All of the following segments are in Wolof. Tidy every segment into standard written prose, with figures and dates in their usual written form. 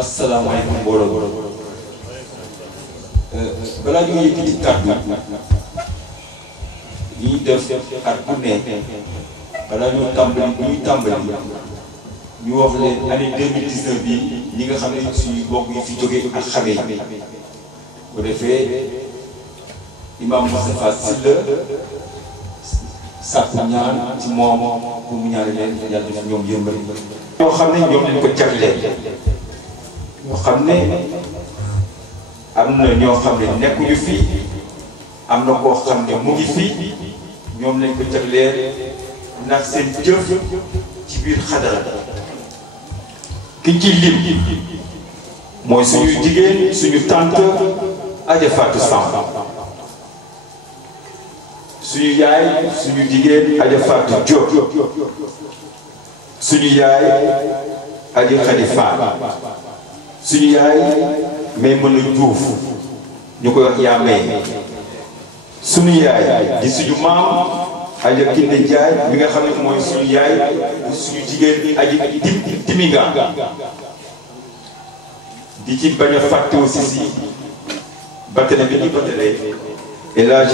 asalaamaaleykum mbooloo balaa ñu yëkkati kàddu yi ñuy def at bu ne balaa ñu tàmbali bu ñuy tàmbali ñu wax leen année 2019 bi ñi nga xam ne suñu mbokk yi fi jógee ak xale yi bu defee imam Moustapha Sylla sàkku ñaan ci moom pour mu ñaari leen yàlla def ñoom yëmbal ñoo xam ne ñoom lañ ko jagleel ñoo xam ne am na ñoo xam ne nekkuñu fii am na koo xam ne mu ngi fii ñoom lañ ko jagleel ndax seen jëf ci biir xadara ki ci lim mooy suñu jigéen suñu tante Adja Fatou Samb suñu yaay suñu jigéen Adja Fatou Diop suñu yaay Adja Khady Fall suñu yaay may mën a Diouf ñu koy wax yaa may suñu yaay di suñu maam Adja Kinde Ndiaye mi nga xam ne mooy suñu yaay suñu jigéen Adja Diminga di ci bañ a fàtte aussi si batale bi ñu batale El Hadj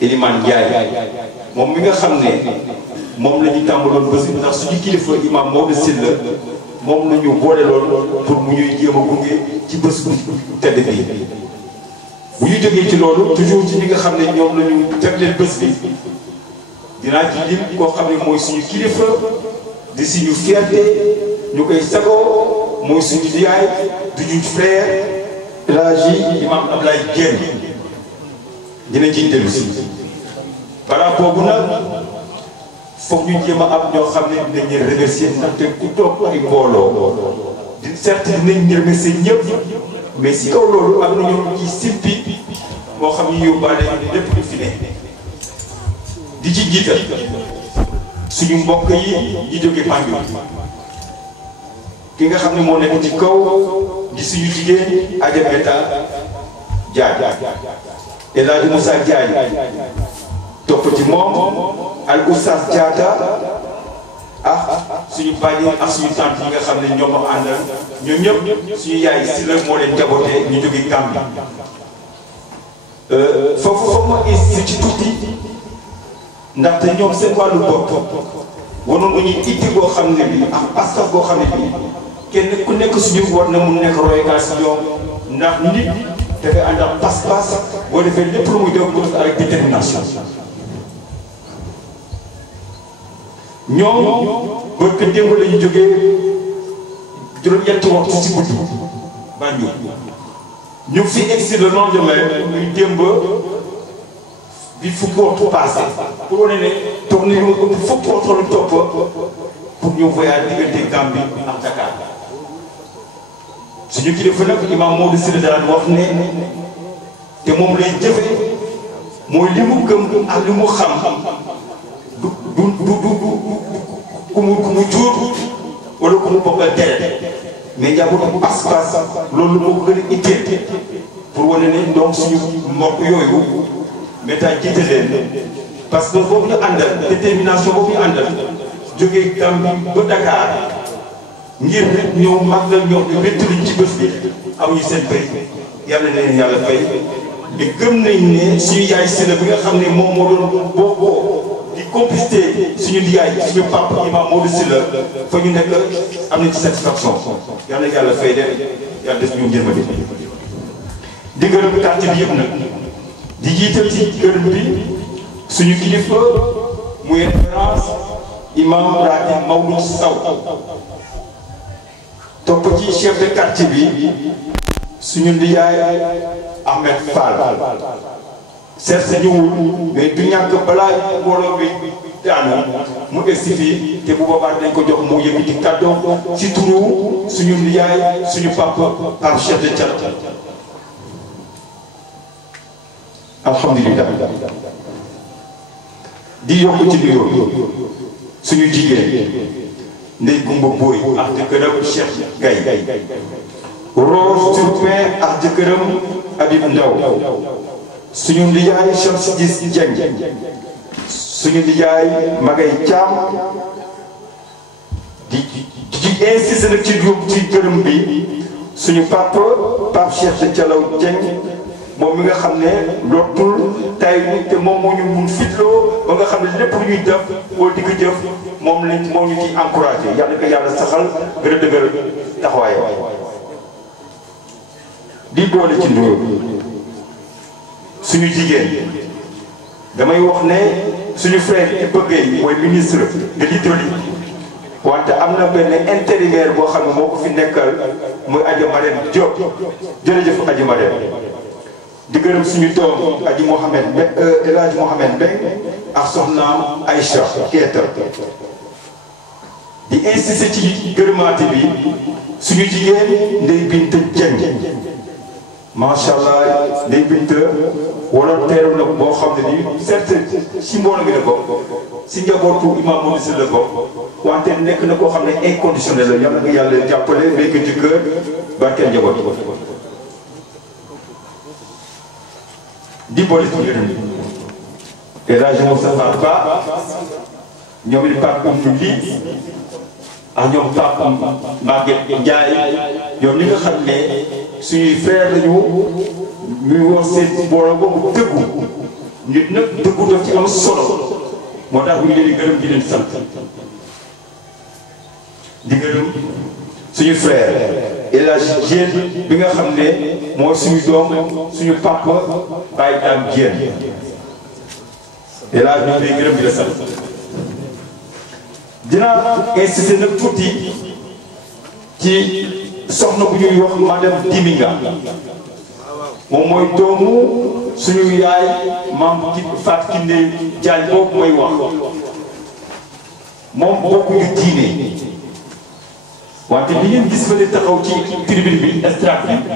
Elimane Ndiaye moom mi nga xam ne moom la ñu tàmbaloon bés bi ndax suñu kilifa imam Maodo Sylla moom la ñu boole loolu pour mu ñuy jéem a gunge ci bés bu tedd bi bu ñu jógee ci loolu toujours ci ñi nga xam ne ñoom la ñu jagleel bés bi dinaa ci lim koo xam ne mooy suñu kilifa di suñu fierté ñu koy sagoo mooy suñu yaay du ñu frère El Hadj imam Ablaye Diène dina ciy dellu si balaa boobu nag foog ñu jéem a am ñoo xam ne dinañu remercier ndaxte ku toog ay mbooloo di certes dinañ remercier ñëpp mais si kaw loolu am na ñoo ci simpi moo xam ñu yóbbaale lépp lu fi ne di ci jiital suñu mbokk yi ñu jóge Banjul ki nga xam ne moo nekk ci kaw di suñu jigéen Adja Beta Diagne El Hadj Moussa Diagne topp ci moom al Oustaz Diatta suñu bàjjen ak suñu tante yi nga xam ne ñoom a àndal ñoom ñëpp suñu yaay Sylla moo leen jabootee ñu jóge Gambie foofu ma insisté ci tuuti ndaxte ñoom seen wàllu bopp wanoon nga ñuy itti boo xam ne bi ak pas-pas boo xam ne bi kenn ku nekk suñu war na mun nekk royukaay si ñoom ndax nit dafay ànd ak pas-pas boo defee lépp lu muy def mu def avec détermination ñoom boo ko démb la ñu jógee juróom-ñetti waxtu si guddi Banjul ñu fi egsi le lendemain muy démb bi fukki waxtu passé pour wane ne toog nañu fukki waxtu lañ topp pour ñu voyage diggante Gambie ak Dakar suñu kilifa nag imam Maodo Sylla daan wax ne te moom lay jëfe mooy li mu gëm ak li mu xam du ku mu jur wala ku mu bokkal deret mais njabootu pas-pas loolu moo ko gën a itteel pour wane ne donc suñu mbokk yooyu méta jiite leen parce que boobu ñu àndal détermination boobu ñu àndal jógee Gambie ba Dakar ngir ñëw mag la ñoo wéttaluñ ci bés bi amuñu seen fay yàlla na leen yàlla fay di gëm nañ ne suñu yaay Sylla bi nga xam ne moom moo doon boo di complicité suñu yaay suñu papa imam Maodo Sylla fa ñu nekk am nañ ci satisfaction yàlla na yàlla fay leen yàlla def ñu njërma di gërëm quartier bi yëpp nag di jiital ci gërëm bi suñu kilifa muy référence imam Rabi Maodo Sow topp ci chef de quartier bi suñu ndiyaay Ahmed Fall certes ñëwul mais du ñàkk balaa mbooloo bi daanu mu egsi fii te bu boobaa dañ ko jox mu yëkkati kàddoom ci turu suñu ndiyaay suñu papa ak chef de Thiat alhamdulilah di yokk ci nuyoo suñu jigéen Ndey Gumba Boy ak jëkkëram Cheikh Gaye Rose Turpin ak jëkkëram Habib Ndaw suñu ndiyaay Chams Gis Dieng suñu ndiyaay Magay Thiam di insisté nag ci gërëm bi suñu Pape Cheikh Thialaw Dieng moom mi nga xam ne lottul tay te moom moo ñu mun fitloo ba nga xam ne lépp lu ñuy def boo digg jëf moom ñu ciy encouragé yàlla ko yàlla saxal gën a dëgër taxawaay di boole ci nduróo suñu jigéen damay wax ne suñu frère yi bëggee mooy ministre de l'hydraulique wante am na benn intérimaire boo xam ne moo ko fi nekkal muy Adja Marème Diop jërëjëf Adja Marème di gërëm suñu doom Aji Mohamed El Hadj Mohamed Mbengue ak soxnaam Aïcha Keita di insister ci gërëmaate bi suñu jigéen Ndeye Binta Dieng macha allah Ndeye Binta wala teeru na boo xam ne nii certes si mbooloo mi la bokk si njabootu imam Modou Sy la bokk wante nekk na koo xam ne inconditionnel la yàlla nga yàlla jàppale béykat ci kër barkeel njaboot di boole ci gërëm El Hadj Moustapha Ba ñoom it Pape Oumou lii ak ñoom Pape Maguette Ndiaye ñoom ñi nga xam ne suñuy frère lañu ñuy wax seen mbooloo boobu dëggu nit nag dëggu daf ci am solo moo tax ñu leen di gërëm di leen sant di gërëm suñu frère El Hadj Diène bi nga xam ne mooy suñu doom suñu papa Baye Dame Diène El Hadj ñu ngi gërëm di la sant dinaa insister nag tuuti ci soxna bu ñuy wax madame Diminga moom mooy doomu suñu yaay maam Fatou Kiné Diagne boobu mooy wax moom bokkuñu diine wante li ngeen gis fa ne taxaw ci tribune bi estrade bi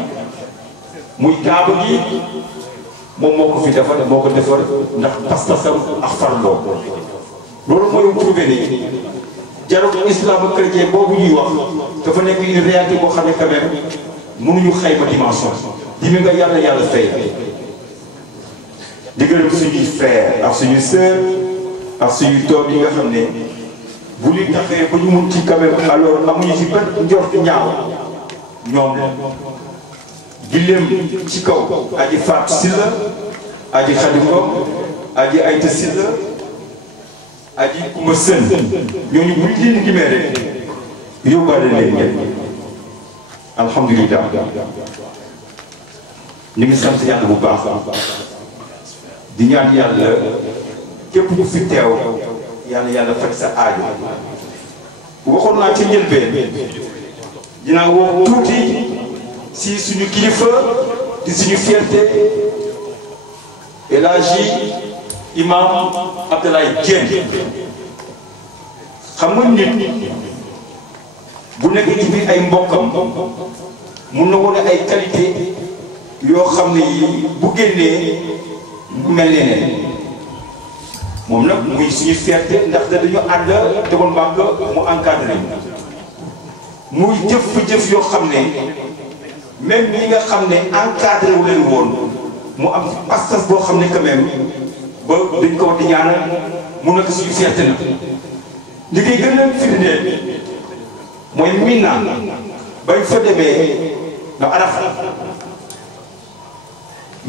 muy kaaba gi moom moo ko fi defar moo ko defar ndax pas-pasam ak farloo loolu mooy prouvé ne dialogue islamo-chrétien boobu ñuy wax dafa nekk une réalité boo xam ne quand même mënuñu xayma dimension di mi nga yàlla fay di gërëm suñuy frère ak suñuy sœur ak suñuy doom yi nga xam ne bu ñu taxee ba ñu mun ci quand même alors amuñu ci benn njort ñaaw ñoom gileem ci kaw aji Fatou Sylla aji Khady Ngom aji Aïta Sylla aji Koumba Sène ñooñu bu ñu leen gimee rek yóbbaale leen ñëpp alhamdulilah ñu ngi sant yàlla bu baax di ñaan yàlla képp ku fi teew yàlla faj sa aajo waxoon naa ci njëlbeen dinaa wax tuuti si suñu kilifa di suñu fierté El Hadji imam Abdoulaye Diène xam nga nit bu nekk ci biir ay mbokkam mun na wane ay qualité yoo xam ne yi bu génnee mel neneen moom nag muy suñu fierté ndax dañu ànd demoon mbàkk mu encadré muy jëf yoo xam ne même ñi nga xam ne encadré wu leen woon mu am pas-pas boo xam ne quand même ba dañ ko wax di ñaanal mu nekk suñu fierté na li koy gën a firndeel mooy Mina bañ fa demee nga Arafat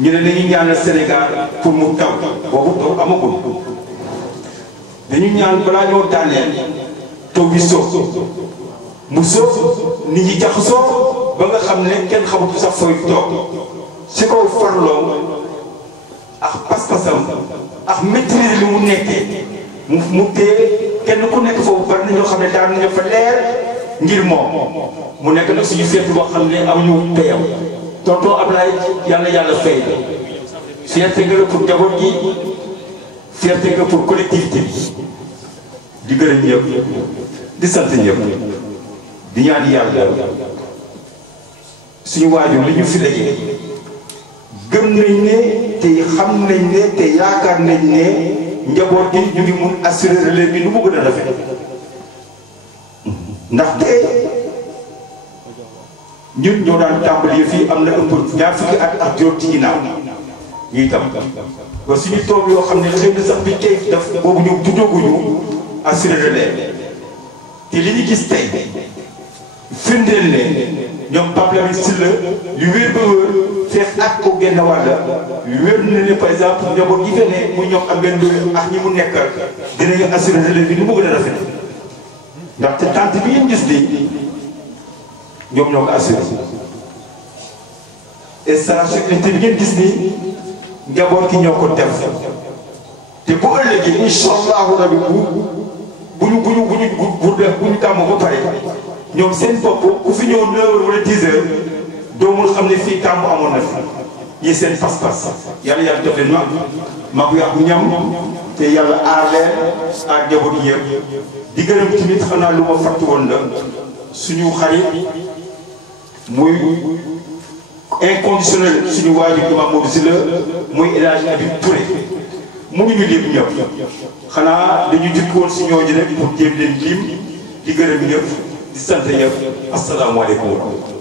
ñu ne dañuy ñaanal Sénégal pour mu taw boobu taw amagul dañu ñaan balaa ñoo daaneel taw bi soob mu soob nit ñi jaxasoo ba nga xam ne kenn xamatu sax fooy toog si kaw farloo ak pas-pasam ak maîtrise li mu nekkee mu téye kenn ku nekk foofu bari na ñoo xam ne daan nañu fa leer ngir moom mu nekk nag suñu fierté boo xam ne amuñu payam tonton Ablaye yàlla fay la fierté nga la pour njaboot gi fierté nga pour collectivité bi di gërëm ñëpp di sant ñëpp di ñaan yàlla suñu waajur li ñu fi daje gëm nañ ne te xam nañ ne te yaakaar nañ ne njaboot gi ñu ngi mun assurer relève bi nu mu gën a rafet ndaxte ñun ñoo daan tàmbali fii am na ëpp ñaar fukki at ak juróom ci ginnaaw ñuy tam ba suñu tool yoo xam ne xëy na sax bi tey daf boobu ñu tuddaguñu assurer relève te li ñu gis tey firndeel ne ñoom Pape Lamine Sylla lu wér ba wér feex ak ko genn wàll wér na ne par exemple njaboot yi fe ne mu ñoom am benn ak ñi mu nekkal dinañu assurer relève bi ni mu gën a rafet ndaxte tante bi ngeen gis nii ñoom ñoo ko assuré installation bi ngeen gis nii njaboot ki ñoo ko def te bu ëllëgee incha allahu rabi bu ñu tàmm ba pare ñoom seen bopp ku fi ñëw 9 heures wala 10 heures doo mun xam ne fii tàmm amoon na fi yi seen pas-pas yàlla yàlla def leen mag yàqu ñam te yàlla aar leen aar njaboot yi yëpp di gërëm tamit xanaa lu ma fàttu woon la suñu xarit muy inconditionnel suñu waajur Imam Modou Sylla muy El Hadj Habib Touré mënuñu lim ñëpp xanaa dañu jukki woon si ñooñu rek pour jéem leen lim di gërëm ñëpp di sant ñëpp asalaamaaleykum.